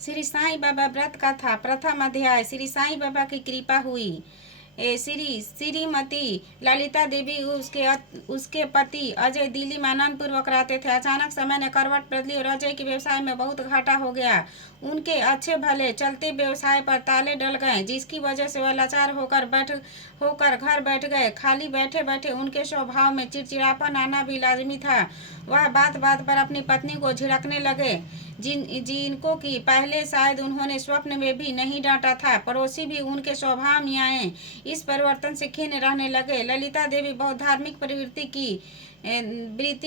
श्री साईं बाबा व्रत कथा प्रथम अध्याय। श्री साईं बाबा की कृपा हुई। श्रीमती ललिता देवी उसके पति अजय दिल्ली में आनंद पूर्वक रहते थे। अचानक समय ने करवट बदली और अजय के व्यवसाय में बहुत घाटा हो गया। उनके अच्छे भले चलते व्यवसाय पर ताले डल गए, जिसकी वजह से वह लाचार होकर घर बैठ गए। खाली बैठे बैठे उनके स्वभाव में चिड़चिड़ापन आना भी लाजमी था। वह बात बात पर अपनी पत्नी को झिड़कने लगे, जिनको कि पहले शायद उन्होंने स्वप्न में भी नहीं डांटा था। पड़ोसी भी उनके स्वभाव में आए इस परिवर्तन से खिन्न रहने लगे। ललिता देवी बहुत धार्मिक वृत्ति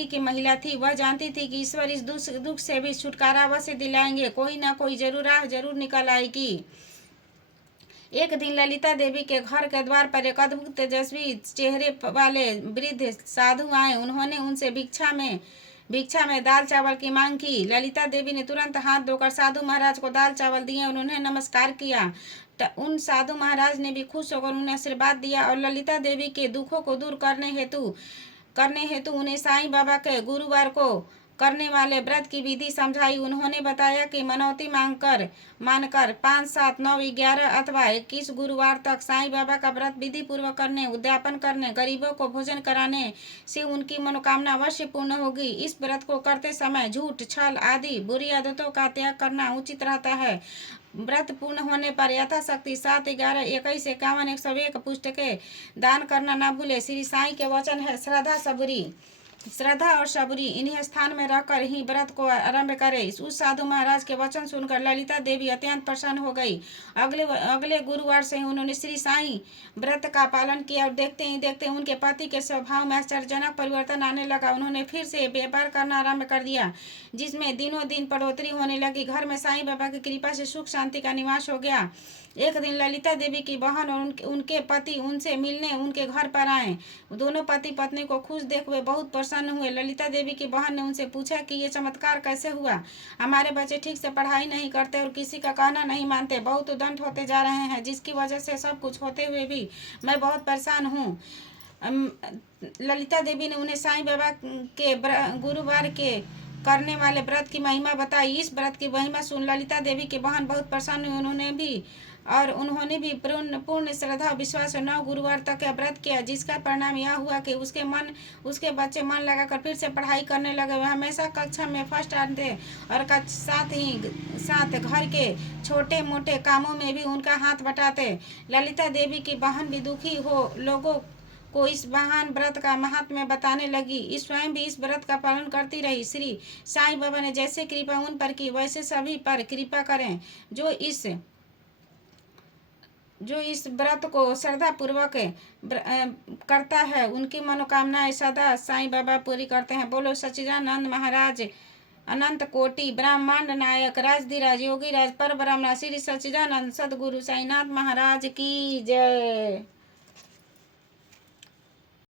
की महिला थी। वह जानती थी कि ईश्वर इस दुख से भी छुटकारा अवश्य दिलाएंगे। कोई ना कोई राह जरूर निकल आएगी। एक दिन ललिता देवी के घर के द्वार पर एक अद्भुत तेजस्वी चेहरे वाले वृद्ध साधु आए। उन्होंने उनसे भिक्षा में दाल चावल की मांग की। ललिता देवी ने तुरंत हाथ धोकर साधु महाराज को दाल चावल दिए। उन्होंने नमस्कार किया। उन साधु महाराज ने भी खुश होकर उन्हें आशीर्वाद दिया और ललिता देवी के दुखों को दूर करने हेतु उन्हें साईं बाबा के गुरुवार को करने वाले व्रत की विधि समझाई। उन्होंने बताया कि मनौती मानकर 5, 7, 9, 11 अथवा 21 गुरुवार तक साईं बाबा का व्रत विधि पूर्वक करने, उद्यापन करने, गरीबों को भोजन कराने से उनकी मनोकामना अवश्य पूर्ण होगी। इस व्रत को करते समय झूठ, छल आदि बुरी आदतों का त्याग करना उचित रहता है। व्रत पूर्ण होने पर यथाशक्ति 7, 11, 21, 51, 101 पुस्तकें दान करना न भूले। श्री साईं के वचन है, श्रद्धा और सबूरी इन्हीं स्थान में रहकर ही व्रत को आरंभ करे। उस साधु महाराज के वचन सुनकर ललिता देवी अत्यंत प्रसन्न हो गई। अगले गुरुवार से उन्होंने श्री साईं व्रत का पालन किया और देखते ही देखते उनके पति के स्वभाव में आश्चर्यजनक परिवर्तन आने लगा। उन्होंने फिर से व्यापार करना आरंभ कर दिया, जिसमें दिनों दिन बढ़ोतरी होने लगी। घर में साईं बाबा की कृपा से सुख शांति का निवास हो गया। एक दिन ललिता देवी की बहन और उनके पति उनसे मिलने उनके घर पर आए। दोनों पति पत्नी को खुश देख हुए बहुत प्रसन्न हुए। ललिता देवी की बहन ने उनसे पूछा कि ये चमत्कार कैसे हुआ? हमारे बच्चे ठीक से पढ़ाई नहीं करते और किसी का कहना नहीं मानते, बहुत उद्दंड होते जा रहे हैं, जिसकी वजह से सब कुछ होते हुए भी मैं बहुत परेशान हूँ। ललिता देवी ने उन्हें साईं बाबा के गुरुवार के करने वाले व्रत की महिमा बताई। इस व्रत की महिमा सुन ललिता देवी की बहन बहुत प्रसन्न हुई। उन्होंने भी पूर्ण श्रद्धा विश्वास 9 गुरुवार तक का व्रत किया, जिसका परिणाम यह हुआ कि उसके बच्चे मन लगाकर फिर से पढ़ाई करने लगे। वह हमेशा कक्षा में फर्स्ट आते और साथ घर के छोटे मोटे कामों में भी उनका हाथ बटाते। ललिता देवी की बहन भी दुखी हो लोगों को इस महान व्रत का महात्म्य बताने लगी। स्वयं भी इस व्रत का पालन करती रही। श्री साईं बाबा ने जैसे कृपा उन पर की, वैसे सभी पर कृपा करें। जो इस व्रत को श्रद्धा पूर्वक करता है, उनकी मनोकामनाएं सदा साईं बाबा पूरी करते हैं। बोलो सच्चिदानंद महाराज अनंत कोटि ब्रह्मांड नायक राजधिराज योगीराज पर ब्रह्मणा श्री सच्चिदानंद सदगुरु साईनाथ महाराज की जय।